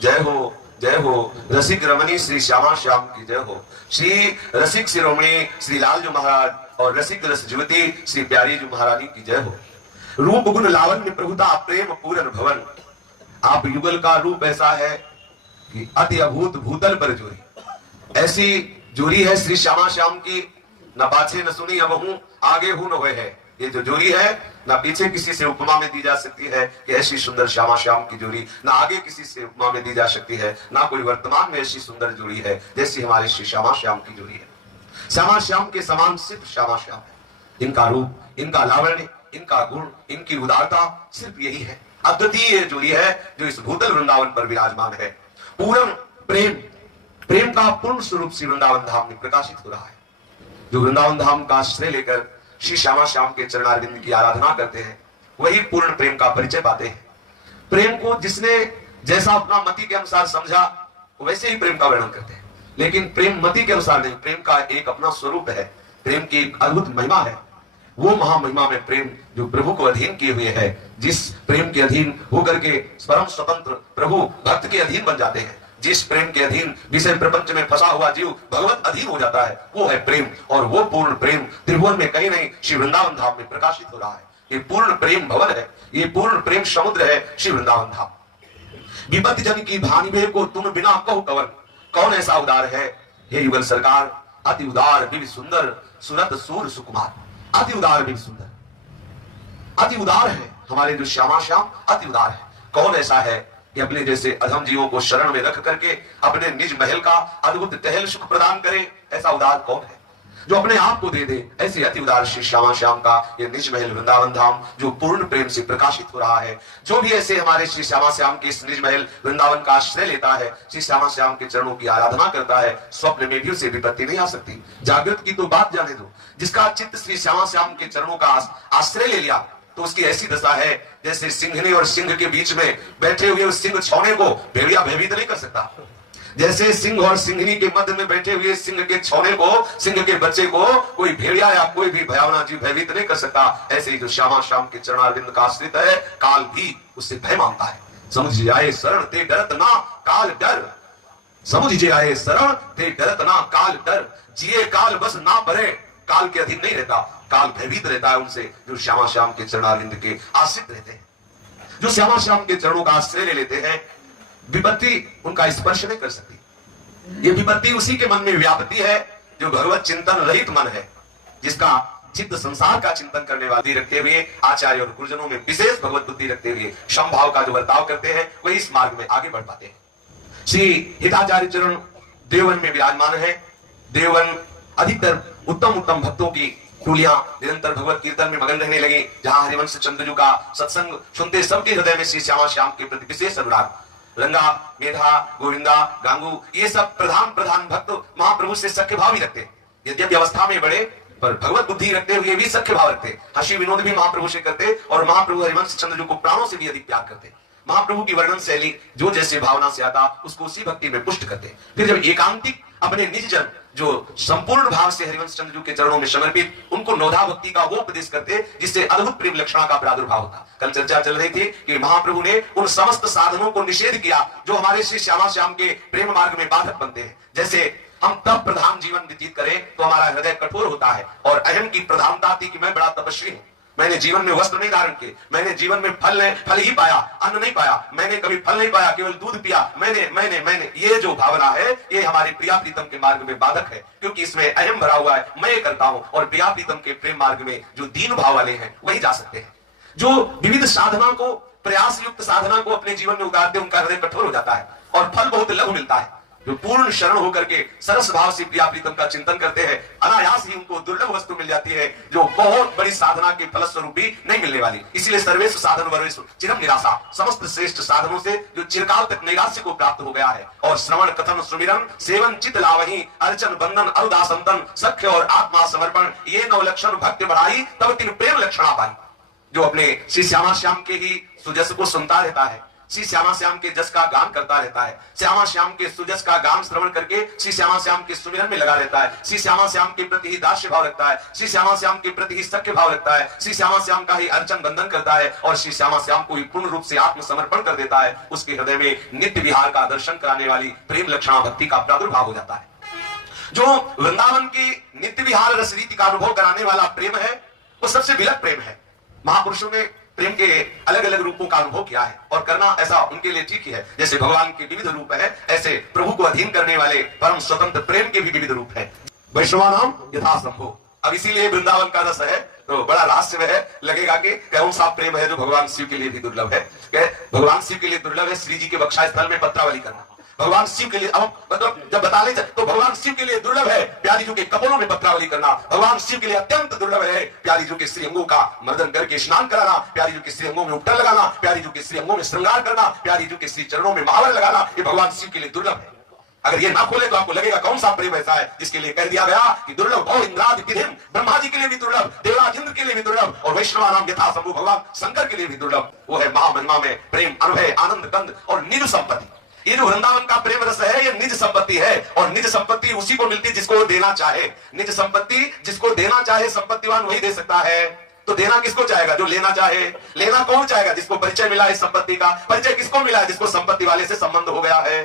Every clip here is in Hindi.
जय हो, जय हो। रसिक रमणी श्री श्यामा श्याम की जय हो। श्री रसिक शिरोमणि श्री लाल जी महाराज और रसिक रस जुवती श्री प्यारी जी महारानी की जय हो। रूप गुण लावण्य प्रभुता प्रेम पूरन भवन। आप युगल का रूप ऐसा है कि अति अभूत भूतल पर जोरी। ऐसी जोरी है श्री श्यामा श्याम की, न पाछे न सुनी अब हूं, आगे हूं न हुए है। ये जो जोरी है ना पीछे किसी से उपमा में दी जा सकती है कि ऐसी सुंदर श्यामा श्याम की जोड़ी, ना आगे किसी से उपमा में दी जा सकती है, ना कोई वर्तमान में ऐसी सुंदर जोड़ी है जैसी हमारे श्री श्यामा श्याम की जोड़ी है। श्यामा श्याम के समान सिर्फ श्यामा श्याम है। इनका रूप, इनका लावण्य, इनका गुण, इनकी उदारता सिर्फ यही है। अद्वितीय जोड़ी है जो इस भूतल वृंदावन पर विराजमान है। पूर्ण प्रेम, प्रेम का पूर्ण स्वरूप श्री वृंदावन धाम में प्रकाशित हो रहा है। जो वृंदावन धाम का आश्रय लेकर श्री श्यामा श्याम के चरणारविंद की आराधना करते हैं वही पूर्ण प्रेम का परिचय पाते हैं। प्रेम को जिसने जैसा अपना मति के अनुसार समझा वैसे ही प्रेम का वर्णन करते हैं, लेकिन प्रेम मति के अनुसार नहीं। प्रेम का एक अपना स्वरूप है, प्रेम की एक अद्भुत महिमा है। वो महामहिमा में प्रेम जो प्रभु को अधीन किए हुए है, जिस प्रेम के अधीन होकर के परम स्वतंत्र प्रभु भक्त के अधीन बन जाते हैं, जिस प्रेम के अधीन विषय प्रपंच में फंसा हुआ जीव भगवत अधीन हो जाता है, वो है प्रेम। और वो पूर्ण प्रेम त्रिभुवन में कहीं नहीं श्री वृंदावन धाम में प्रकाशित हो रहा है। ये पूर्ण प्रेम भवन है, ये पूर्ण प्रेम समुद्र है श्री वृंदावन धाम। विपत्ति जन की भानिभे को तुम बिना कहो कवन, कौन ऐसा उदार है हे युगल सरकार। अति उदार दिव्य सुंदर सुरत सूर सुकुमार। अति उदार दिव्य सुंदर, अति उदार है हमारे जो श्यामा श्याम, अति उदार है। कौन ऐसा है कि अपने जैसे अधम जीवों को शरण में रख करके अपने निज महल का अद्भुत टहल सुख प्रदान करे। ऐसा उदार कौन है जो अपने आप को दे दे। ऐसे अति उदार श्री श्यामा श्याम का ये निज महल वृंदावन धाम जो पूर्ण प्रेम से प्रकाशित हो रहा है। जो भी ऐसे हमारे श्री श्यामा श्याम के इस निज महल वृंदावन का आश्रय लेता है, श्री श्यामा श्याम के चरणों की आराधना करता है, स्वप्न में भी उसे विपत्ति नहीं आ सकती। जागृत की तो बात जाने दो, जिसका चित्त श्री श्यामा श्याम के चरणों का आश्रय ले लिया तो उसकी ऐसी दशा है जैसे सिंहनी और सिंह के बीच में बैठे हुए उस सिंह छौने को भेड़िया भयभीत नहीं कर सकता। जैसे सिंह और सिंहनी के मध्य में बैठे हुए सिंह के छौने को, सिंह के बच्चे को कोई भेड़िया या कोई भी भयावना जीव भयभीत नहीं कर सकता। ऐसे ही जो श्यामा श्याम के चरणारविंद का आश्रित है, काल भी उससे भय मानता है। समझ जाए शरण ते डरत ना काल डर। समझ जाए शरण ते डरत ना काल डर। जिए काल बस ना परे, काल के अधीन नहीं रहता, काल भयभीत रहता है उनसे जो श्यामा श्याम के चरणारविंद के आश्रित रहते हैं। जो श्यामा श्याम के चरणों का आश्रय ले लेते हैं, विपत्ति उनका स्पर्श नहीं कर सकती। ये विपत्ति उसी के मन में व्यापती है जो भगवत चिंतन रहित मन है, जिसका चित्त संसार का चिंतन करने वाली रखते हुए आचार्य और गुरुजनों में विशेष भगवत बुद्धि रखते हुए समभाव का जो बर्ताव करते हैं वही इस मार्ग में आगे बढ़ पाते हैं। श्री हिताचार्य चरण देवन में विराजमान है। देवन अधिकतर उत्तम उत्तम भक्तों की टोलियां निरंतर भगवत कीर्तन में मगन रहने लगे। जहां हरिवंश चंद्रजू का सत्संग सुनते सबके हृदय में श्री श्यामा श्याम के प्रति विशेष अनुराग। रंगा, मेधा, गोविंदा, गांगू ये सब प्रधान प्रधान भक्त महाप्रभु से सख्य भाव ही रखते। यद्यपि अवस्था में बड़े पर भगवत बुद्धि रखते हुए भी सख्य भाव रखते। हंसी विनोद भी महाप्रभु से करते और महाप्रभु हरिवंश चंद्रजू को प्राणों से भी अधिक प्यार करते। महाप्रभु की वर्णन शैली जो जैसे भावना से आता उसको उसी भक्ति में पुष्ट करते। फिर जब एकांतिक अपने निज जन जो संपूर्ण भाव से हरिवंश चंद्रजू के चरणों में समर्पित, उनको नौधा भक्ति का वो उपदेश करते जिससे अद्भुत प्रेम लक्षणा का प्रादुर्भाव होता। कल चर्चा चल रही थी कि महाप्रभु ने उन समस्त साधनों को निषेध किया जो हमारे श्री श्यामा श्याम के प्रेम मार्ग में बाधक बनते हैं। जैसे हम तब प्रधान जीवन व्यतीत करें तो हमारा हृदय कठोर होता है और अहम की प्रधानता थी कि मैं बड़ा तपस्वी हूं, मैंने जीवन में वस्त्र नहीं धारण किए, मैंने जीवन में फल ही पाया, अन्न नहीं पाया, मैंने कभी फल नहीं पाया, केवल दूध पिया, मैंने ये जो भावना है ये हमारे प्रिया प्रीतम के मार्ग में बाधक है, क्योंकि इसमें अहम भरा हुआ है, मैं ये करता हूं। और प्रिया प्रीतम के प्रेम मार्ग में जो दीन भाव वाले हैं वही जा सकते हैं। जो विविध साधना को, प्रयास युक्त साधना को अपने जीवन में उतारते उनका हृदय कठोर हो जाता है और फल बहुत लघु मिलता है। जो पूर्ण शरण होकर के सरस भाव से प्रिया प्रीतम का चिंतन करते हैं, अनायास ही उनको दुर्लभ वस्तु मिल जाती है जो बहुत बड़ी साधना के फलस्वरूप भी नहीं मिलने वाली। इसलिए सर्वेश साधन वर्वेश चिरम निराशा, समस्त श्रेष्ठ साधनों से जो चिरकाल तक नैराश्य को प्राप्त हो गया है। और श्रवण कथन सुमिरन सेवन चित लावही अर्चन बंधन अरुदासंतन सख्य और आत्मा समर्पण ये 9 लक्षण भक्ति बढ़ाई तब तीन प्रेम लक्षणा पाई। जो अपने श्री श्यामा श्याम के ही सुजस को सुनता रहता है, श्री श्यामा श्याम के जस का गान करता रहता है, श्यामा श्याम के सुजस का गान श्रवण करके श्री श्यामा श्याम के सुमिरन में लगा रहता है, श्री श्यामा श्याम के प्रति ही दास्य भाव रखता है, श्री श्यामा श्याम के प्रति ही सख्य भाव रखता है, श्री श्यामा श्याम का ही अर्चन बंधन करता है और श्री श्यामा श्याम को ही पूर्ण रूप से आत्मसमर्पण कर देता है, उसके हृदय में नित्य विहार का दर्शन कराने वाली प्रेम लक्षणा भक्ति का प्रादुर्भाव हो जाता है। जो वृंदावन की नित्य विहार रस रीति का अनुभव कराने वाला प्रेम है वो सबसे विलक्षण प्रेम है। महापुरुषों ने प्रेम के अलग अलग रूपों का अनुभव किया है और करना ऐसा उनके लिए ठीक ही है। जैसे भगवान के विविध रूप है, ऐसे प्रभु को अधीन करने वाले परम स्वतंत्र प्रेम के भी विविध रूप है। वैष्णवानाम यथासंभव। अब इसीलिए वृंदावन का रस है तो बड़ा रहस्य है, लगेगा कि कौन सा प्रेम है जो भगवान शिव के लिए भी दुर्लभ है। भगवान शिव के लिए दुर्लभ है श्री जी के बक्षा स्थल में पत्रावली करना। भगवान शिव के लिए, अब मतलब जब बता ले तो भगवान शिव के लिए दुर्लभ है प्यारी जी के कपोलों में पत्रावली करना। भगवान शिव के लिए अत्यंत दुर्लभ है प्यारी जी के श्रीअंगों का मर्दन करके स्नान कराना, प्यारी जी के श्रीअंगों में उपटन लगाना, प्यारी जी के श्रीअंगों में श्रृंगार करना, प्यारी जी के श्री चरणों में महावर लगाना। ये भगवान शिव के लिए दुर्लभ है। अगर ये ना खोले तो आपको लगेगा कौन सा प्रेम ऐसा है जिसके लिए कह दिया गया कि दुर्लभ भव इंद्रादि विधिम, ब्रह्मा जी के लिए भी दुर्लभ, देवराज इंद्र के लिए भी दुर्लभ और वैष्णवानाम यथा शंभु भगवान शंकर के लिए भी दुर्लभ। वो है महामहिमा में प्रेम, अनुभव, आनंद, गंध और निज संपत्ति। ये जो वृंदावन का प्रेम रस है ये निज संपत्ति है और निज संपत्ति उसी को मिलती जिसको वो देना चाहे। निज संपत्ति जिसको देना चाहे संपत्तिवान वही दे सकता है। तो देना किसको चाहेगा? जो लेना चाहे। लेना कौन चाहेगा? जिसको परिचय मिला है संपत्ति का। परिचय किसको मिला है? जिसको संपत्ति वाले से संबंध हो गया है,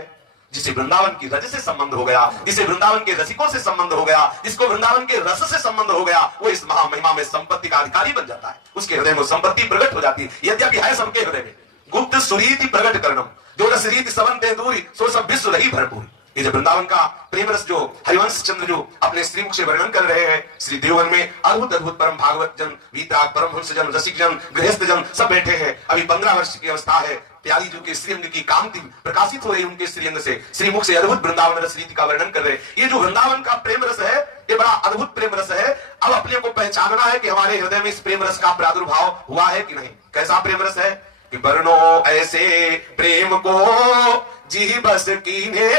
जिसे वृंदावन की रज से संबंध हो गया, जिसे वृंदावन के रसिकों से संबंध हो गया, जिसको वृंदावन के रस से संबंध हो गया, वो इस महामहिमा में संपत्ति का अधिकारी बन जाता है। उसके हृदय में संपत्ति प्रकट हो जाती है। यद्यपि है सबके हृदय में गुप्त सुरीति प्रकट करनम, जो रस रीति सबंते दूरी सो सब विश्व रही भरपूर। ये जो वृंदावन का प्रेम रस जो हरिवंश चंद्र जो अपने श्रीमुख से वर्णन कर रहे हैं, श्री देवन में अद्भुत अद्भुत परम भागवत जन, वीतराग, परमहंस जन, रसिक जन, गृहस्थ जन सब बैठे हैं। अभी 15 वर्ष की अवस्था है। प्यारी जी के श्रीअंग की कांति प्रकाशित हो रही उनके श्रीअंग से, श्रीमुख से अद्भुत वृंदावन रस रीति का वर्णन कर रहे हैं। ये जो वृंदावन का प्रेम रस है ये बड़ा अद्भुत प्रेम रस है। अब अपने को पहचानना है कि हमारे हृदय में इस प्रेम रस का प्रादुर्भाव हुआ है कि नहीं। कैसा प्रेम रस है कि बरनो ऐसे प्रेम को जी बस कीने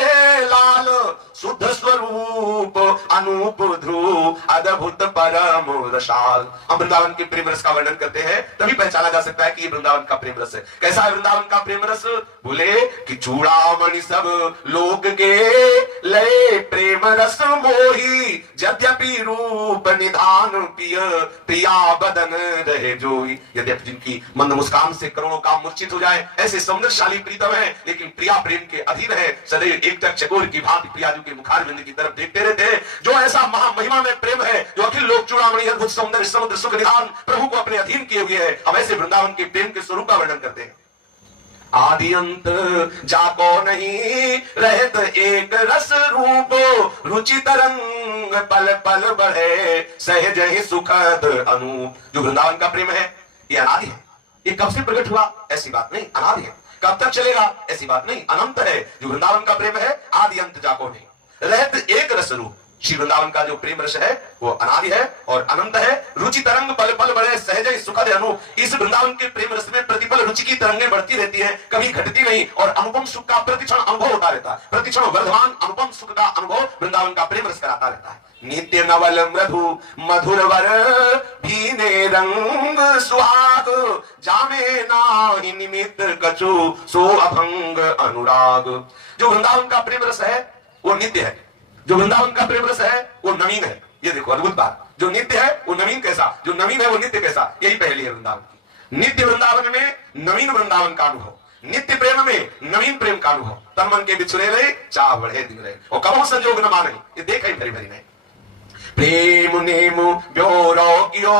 लाल, शुद्ध स्वरूप अनूप ध्रुव अद्भुत परम रसाल। हम वृंदावन के प्रेम रस का वर्णन करते हैं तभी पहचाना जा सकता है कि ये वृंदावन का प्रेम रस है। कैसा है वृंदावन का प्रेम रस? बोले कि चूड़ामणि सब लोग के लय प्रेम रस मोही, यद्यपि रूप निधान पिय प्रिया बदन रहे जोई। यद्यपि जिनकी मंद मुस्कान से करोड़ों काम मूर्छित हो जाए, ऐसे सौंदर्यशाली प्रीतम है लेकिन प्रिया प्रेम के अधीन है, सदैव एक तक चकोर की भांति प्रिया जी के मुखारविंद की तरफ देखते रहते हैं। जो ऐसा महामहिमा में प्रेम है, जो अखिल लोक चूड़ामणि अद्भुत सौंदर्य समुद्र सुख निधान प्रभु को अपने अधीन किए हुए है, हम ऐसे वृंदावन के प्रेम के स्वरूप का वर्णन करते हैं। आदि अंत जाको नहीं रहत एक रस रूप, रुचि तरंग पल पल बढ़े सहज ही सुखद अनूप। जो वृंदावन का प्रेम है ये अनादि है। ये कब से प्रकट हुआ ऐसी बात नहीं, अनादि है। कब तक चलेगा ऐसी बात नहीं, अनंत है। जो वृंदावन का प्रेम है आदि अंत जाको नहीं रहत एक रस रूप। श्री वृंदावन का जो प्रेम रस है वो अनादि है और अनंत है। रुचि तरंग पल पल बढ़े सहज सुखद अनु। इस वृंदावन के प्रेम रस में प्रतिपल रुचि की तरंगें बढ़ती रहती है, कभी घटती नहीं और अनुपम सुख का प्रतिक्षण अनुभव होता रहता है। प्रतिक्षण वर्धमान अनुपम सुख का अनुभव वृंदावन का प्रेम रस कराता रहता है। नित्य नवल मृदु मधुर वर भीने रंग सुहाग, जामे नाही निमित्त कछु सो अभंग अनुराग। जो वृंदावन का प्रेम रस है वो नित्य है। जो वृंदावन का प्रेम रस है वो नवीन है। ये देखो अद्भुत बात, जो नित्य है वो नवीन कैसा, जो नवीन है वो नित्य कैसा, यही पहली है वृंदावन की। नित्य वृंदावन में नवीन वृंदावन का अनुभव, नित्य प्रेम में नवीन प्रेम का अनुभव। तन मन के बिछुड़े रहे चाह बढ़े दिन रहे और कबो संजोग न माने, ये देखा ही भरी भरी नहीं। प्रेम नेम ब्योरो कियो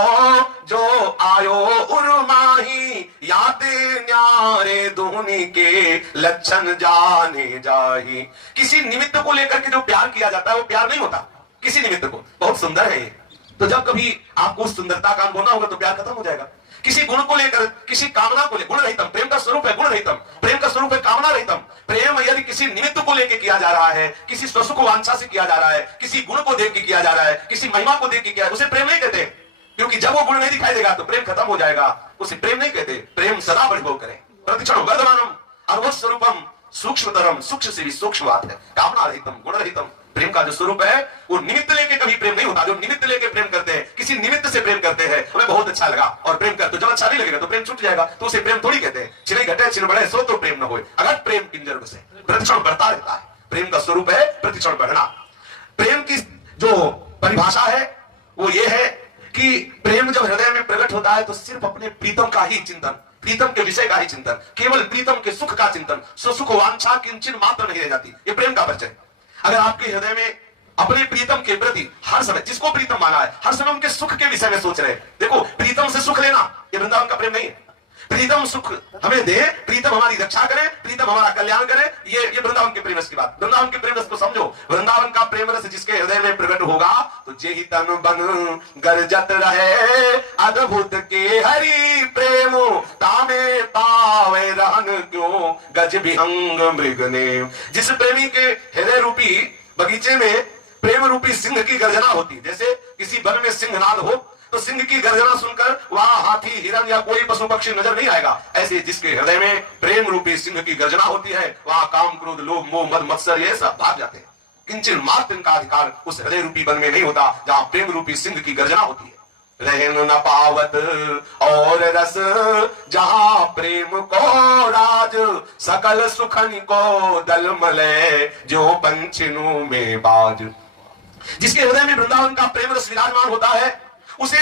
जो आयो उर्माही, याते न्यारे दुहनी के लक्षण जाने जाही। किसी निमित्त को लेकर के जो प्यार किया जाता है वो प्यार नहीं होता। किसी निमित्त को, बहुत सुंदर है ये, तो जब कभी आपको उस सुंदरता का अनुभव ना होगा तो प्यार खत्म हो जाएगा। किसी गुण को लेकर, किसी कामना को लेकर, गुण रहितम प्रेम का स्वरूप है, गुण रहितम प्रेम का स्वरूप है, कामना रहितम प्रेम। यदि किसी निमित्त को लेकर किया जा रहा है, किसी स्वसुख वांछा से किया जा रहा है, किसी गुण को देख के किया जा रहा है, किसी महिमा को देख के किया, उसे प्रेम नहीं कहते, क्योंकि जब वो गुण नहीं दिखाई देगा तो प्रेम खत्म हो जाएगा। उसे प्रेम नहीं कहते। प्रेम सदा बढ़ो करे, प्रतिक्षण वर्धमानम अद्भुत स्वरूपम सूक्ष्मतरम, सूक्ष्म से भी सूक्ष्म बात है। कामना रहितम गुण रहितम। प्रेम का जो स्वरूप है वो निमित्त लेके कभी प्रेम नहीं होता। जो निमित्त लेके प्रेम करते हैं, किसी निमित्त से प्रेम करते हैं, हमें बहुत अच्छा लगा और प्रेम कर, तो जब अच्छा नहीं लगेगा तो प्रेम छूट जाएगा, तो उसे प्रेम थोड़ी कहते हैं। छिले घटे छिल बढ़े सो तो प्रेम न हो, अगर प्रेम किंजर से प्रतिक्षण बढ़ता रहता है। प्रेम का स्वरूप है प्रतिक्षण बढ़ना। प्रेम की जो परिभाषा है वो ये है कि प्रेम जब हृदय में प्रकट होता है तो सिर्फ अपने प्रीतम का ही चिंतन, प्रीतम के विषय का ही चिंतन, केवल प्रीतम के सुख का चिंतन, सुख वांछा किंचिन मात्र नहीं रह जाती। ये प्रेम का परिचय। अगर आपके हृदय में अपने प्रीतम के प्रति हर समय, जिसको प्रीतम माना है, हर समय उनके सुख के विषय में सोच रहे हैं। देखो, प्रीतम से सुख लेना ये वृंदावन का प्रेम नहीं है। प्रीतम सुख हमें दे, प्रीतम हमारी रक्षा करे, प्रीतम हमारा कल्याण करे, ये वृंदावन के प्रेम रस की बात। वृंदावन के प्रेम रस को समझो। वृंदावन का प्रेम रस जिसके हृदय में प्रकट होगा तो जे ही तन बन गरजत रहे अद्भुत के हरि प्रेम तामे पावे रहन क्यों गज विहंग मृग ने। जिस प्रेमी के हृदय रूपी बगीचे में प्रेम रूपी सिंह की गर्जना होती, जैसे किसी वन में सिंहनाद हो तो सिंह की गर्जना सुनकर वहां हाथी, हिरन या कोई पशु पक्षी नजर नहीं आएगा। ऐसे जिसके हृदय में प्रेम रूपी सिंह की गर्जना होती है वहां काम, क्रोध, लोभ, मोह, मद, मत्सर ये सब भाग जाते हैं। किंचन मात्र इनका अधिकार उस हृदय रूपी वन में नहीं होता जहां प्रेम रूपी सिंह की गर्जना होती है। रहन न पावत और रस जहां प्रेम को राज, सकल सुखन को दल मले जो पंचनु में बाज। जिसके हृदय में वृंदावन का प्रेम रस विराजमान होता है उसे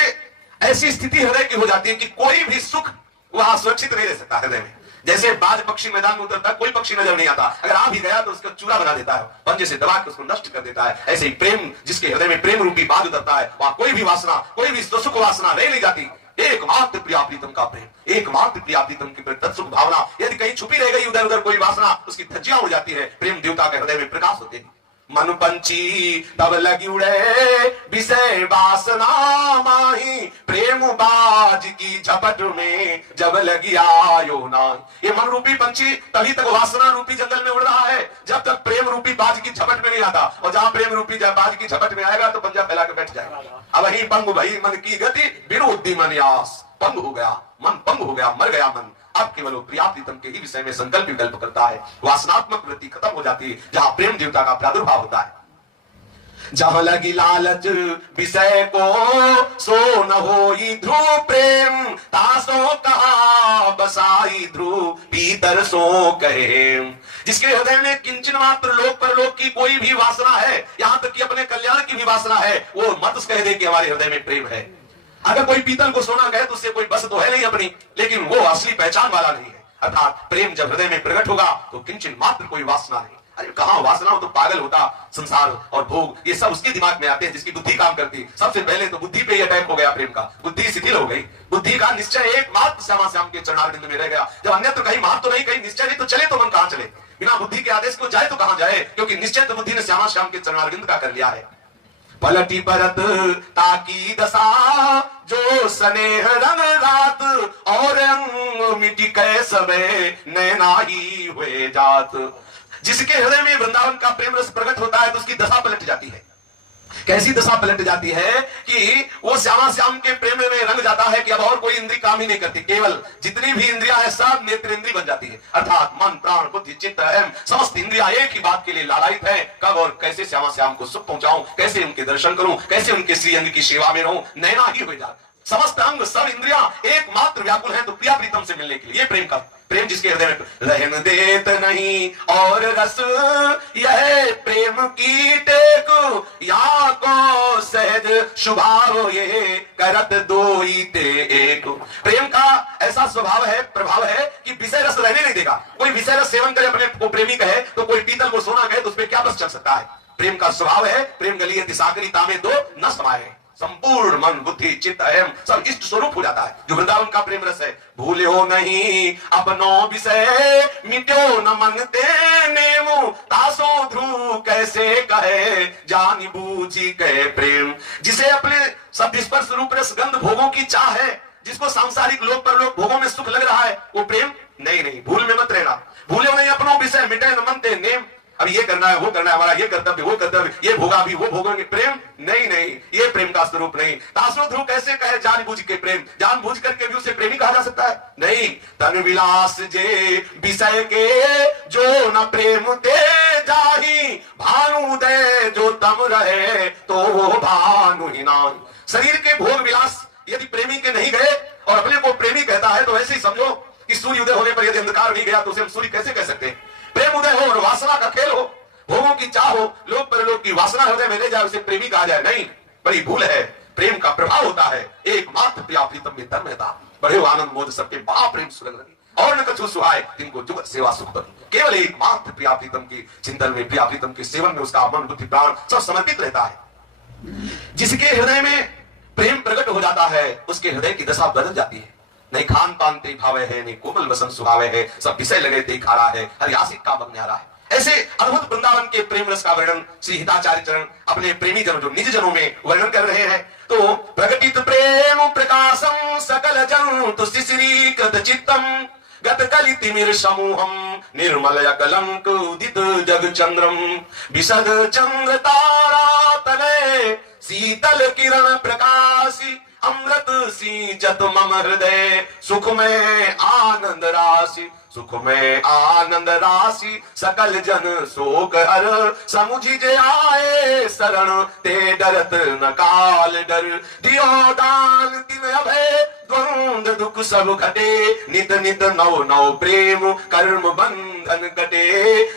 ऐसी स्थिति हृदय की हो जाती है कि कोई भी सुख वहां सुरक्षित नहीं रह सकता हृदय में। जैसे बाज पक्षी मैदान में उतरता है, कोई पक्षी नजर नहीं आता, अगर आ भी गया तो उसका चूरा बना देता है, पंजे से दबा के उसको नष्ट कर देता है। ऐसे ही प्रेम, जिसके हृदय में प्रेम रूपी बाज उतरता है वहां कोई भी वासना, कोई भी सुख वासना रह नहीं जाती। एकमात्र प्रिया प्रीतम का प्रेम, एकमात्र प्रिया प्रीतम की तत्सुख भावना यदि कहीं छुपी रह गई उधर उधर कोई वासना, उसकी धज्जियां उड़ जाती है। प्रेम देवता के हृदय में प्रकाश होते हैं। मन पंची तब लगी उड़े विषय वासना माही, प्रेम बाज की झपट में जब लगी आयो ना। ये मन रूपी पंछी तभी तक वासना रूपी जंगल में उड़ रहा है जब तक प्रेम रूपी बाज की झपट में नहीं आता, और जहां प्रेम रूपी बाज की झपट में आएगा तो पंजा फैला के बैठ जाएगा। अब वही पंग भई मन की गति, बिनु उद्दीमन यास। पंग हो गया मन, पंग हो गया, मर गया मन। अब केवल प्रिया प्रीतम के ही विषय में संकल्प विकल्प करता है। वासनात्मक वृत्ति खत्म हो जाती है जहां प्रेम देवता का प्रादुर्भाव होता है। जहां लगी लालच विषय को सो न होई ध्रुव प्रेम, तासो कहा बसाई ध्रुव भीतर सो कहे। जिसके हृदय में किंचन मात्र लोक परलोक की कोई भी वासना है, यहां तक कि अपने कल्याण की भी वासना है, वो मत कह दे कि हमारे हृदय में प्रेम है। अगर कोई पीतल को सोना कहे तो उससे कोई बस तो है नहीं अपनी, लेकिन वो असली पहचान वाला नहीं है। अर्थात प्रेम जब हृदय में प्रकट होगा तो किंचन मात्र कोई वासना नहीं। अरे कहां वासना हो तो पागल होता। संसार और भोग ये सब उसके दिमाग में आते हैं जिसकी बुद्धि काम करती। सबसे पहले तो बुद्धि पे अटैक हो गया प्रेम का, बुद्धि शिथिल हो गई। बुद्धि का निश्चय एकमात्र श्यामा श्याम के चरणारविंद में रह गया। जब अन्यत्र कहीं मार्ग तो नहीं, कहीं निश्चय नहीं, तो चले तो मन कहां चले? बिना बुद्धि के आदेश को जाए तो कहां जाए? क्योंकि निश्चय तो बुद्धि ने श्यामा श्याम के चरणारविंद का कर लिया है। पलटी परत ताकी दशा जो स्नेह रंग रात, और अंग मिटी कैसवे नैना ही हुए जात। जिसके हृदय में वृंदावन का प्रेम रस प्रकट होता है तो उसकी दशा पलट जाती है। कैसी दशा पलट जाती है कि वो श्यामा श्याम के प्रेम में रंग जाता है कि अब और कोई इंद्री काम ही नहीं करती, केवल जितनी भी इंद्रियां है सब नेत्रेंद्री बन जाती है। अर्थात मन, प्राण, बुद्धि, चित्त, अहम समस्त इंद्रियां एक ही बात के लिए लालायित है, कब और कैसे श्यामा श्याम को सुख पहुंचाऊं, कैसे उनके दर्शन करूं, कैसे उनके श्री अंग की सेवा में रहूं। नैना ही हो जाए, समस्त अंग सब इंद्रियां एकमात्र व्याकुल है तो प्रिया प्रीतम से मिलने के लिए। प्रेम का प्रेम जिसके हृदय में रहन देत नहीं और रस, यह प्रेम की टेक या को सहज शुभाव ये करत दोई ते एक। प्रेम का ऐसा स्वभाव है, प्रभाव है कि विषय रस रहने नहीं देगा। कोई विषय रस सेवन करे अपने को प्रेमी कहे तो कोई पीतल को सोना कहे तो उस पर क्या बस चल सकता है? प्रेम का स्वभाव है, प्रेम गली तिसाकरी तामे दो न समाये। संपूर्ण मन, बुद्धि, चित्त, अहम सब इष्ट स्वरूप हो जाता है जो वृंदावन का प्रेम रस है। भूले हो नहीं अपनो विषय, मिट्यो न मन ते नेमु, तासो ध्रुव कैसे कहे जानी बूझी कहे प्रेम। जिसे अपने शब्द स्पर्श रूप रस गंध भोगों की चाह है, जिसको सांसारिक लोक परलोक भोगों में सुख लग रहा है, वो प्रेम नहीं। भूल में मत रहना। भूले हो नहीं अपनो विषय, मिटे न मन ते नेम। अब ये करना है, वो करना है, हमारा ये कर्तव्य, वो कर्तव्य, ये भोगा भी, वो भोगेंगे। प्रेम नहीं, नहीं, ये प्रेम का स्वरूप नहीं। दासो ध्रुव कैसे कहे जानबूझ के प्रेम, जानबूझ करके भी उसे प्रेमी कहा जा सकता है? नहीं। तन विलास जे विषय के जो न प्रेम दे जाही, भानु दे जो तम रहे तो वो भानु ही नाम। शरीर के भोग विलास यदि प्रेमी के नहीं गए और अपने को प्रेमी कहता है तो ऐसे ही समझो कि सूर्य उदय होने पर यदि अंधकार नहीं गया तो उसे हम सूर्य कैसे कह सकते हैं? प्रेम उदय हो और वासना का खेल हो, भोगों की चाह हो, लोग परलोक की वासना हृदय में ले जाए, उसे प्रेमी कहा जाए? नहीं, बड़ी भूल है। प्रेम का प्रभाव होता है एकमात्र प्रिया प्रीतम में धर्म था, बड़े आनंद मोद सबके बा प्रेम सुलग लगी, और न कछु सुहाय तिनको जुगत सेवा सुख बनी। केवल एकमात्र प्रिया प्रीतम के चिंतन में, प्रिया प्रीतम के सेवन में उसका मन बुद्धि प्राण सब समर्पित रहता है। जिसके हृदय में प्रेम प्रकट हो जाता है उसके हृदय की दशा बदल जाती है। नहीं खान पान ते भावे है, नहीं कोमल वसन सुहावे है, सब विषय लगे ते खारा है, हर आशिक का मन न्यारा है। ऐसे अद्भुत वृंदावन के प्रेम रस का वर्णन श्री हिताचार्य चरण अपने प्रेमी जनों, जो निज जनों में वर्णन कर रहे हैं। तो प्रकटित प्रेम प्रकाशम सकल जंतु शिशिरीकृत चित्तम गत कलितिमिर समूहम निर्मल कलंक उदित जग चंद्रम विशद चंद्र तारा तले शीतल किरण प्रकाशी अमृत सींचत मम हृदय सुख में आनंद राशि, सुख में आनंद राशि सकल जन शोक हर समुझि जे आए शरण ते डरत न काल डर दियो दान तिन अभय द्वंद दुख सब घटे नित नित नव नव प्रेम कर्म बंधन कटे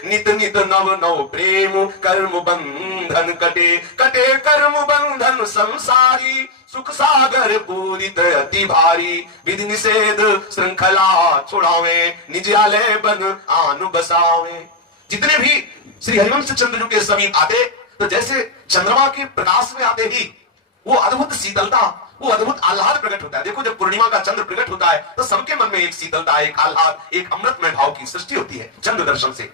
नित नित नव नव प्रेम कर्म बंधन कटे कटे कर्म बंधन संसारी सुख सागर पूरित अति भारी विधि निषेध श्रृंखला छुड़ावे निज आलय बन आनु बसावे। जितने भी श्री हरिवंश चंद्र जी के समीप आते तो जैसे चंद्रमा के प्रकाश में आते ही वो अद्भुत शीतलता, वो अद्भुत आह्लाद प्रकट होता है। देखो जब पूर्णिमा का चंद्र प्रकट होता है तो सबके मन में एक शीतलता, एक आह्लाद, एक अमृतमय भाव की सृष्टि होती है चंद्र दर्शन से।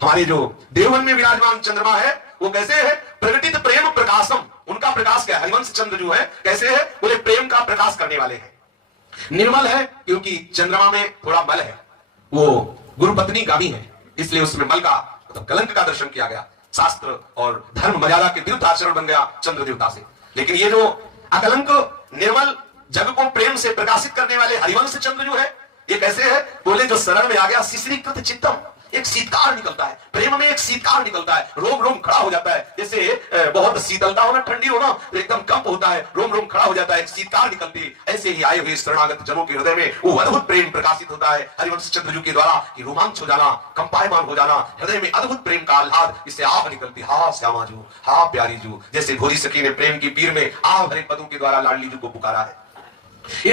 हमारे जो देववन में विराजमान चंद्रमा है वो कैसे है? प्रकटित प्रेम प्रकाशम, उनका प्रकाश क्या है? हरिवंश चंद्र जो है कैसे है? बोले प्रेम का प्रकाश करने वाले हैं। निर्मल है क्योंकि चंद्रमा में थोड़ा मल है, वो गुरु पत्नी गामी है, इसलिए उसमें मल का मतलब कलंक का दर्शन किया गया। शास्त्र और धर्म मर्यादा के विरुद्ध आचरण बन गया चंद्र देवता से। लेकिन ये जो अकलंक निर्मल जग को प्रेम से प्रकाशित करने वाले हरिवंश चंद्र जो है ये कैसे है? बोले जो शरण में आ गया शिशिरीकृत चित्तम, एक शीतकार निकलता है प्रेम में, एक शीतकार निकलता है, रोम रोम खड़ा हो जाता है। जैसे बहुत शीतलता हो ना, ठंडी हो ना, तो एकदम कंप होता है, रोम रोम खड़ा हो जाता है, एक शीतकार निकलती है। ऐसे ही आए हुए शरणागत जनों के हृदय में वो अद्भुत प्रेम प्रकाशित होता है हरिवंश चंद्र के द्वारा, कि रोमांच हो जाना, कंपायमान हो जाना, हृदय में अद्भुत प्रेम का आह्लाद, इससे आह निकलती, हा श्यामा जू, हा प्यारी जू। जैसे घोरी सखी ने प्रेम की पीर में आह भरे पदों के द्वारा लाडली जू को पुकारा है।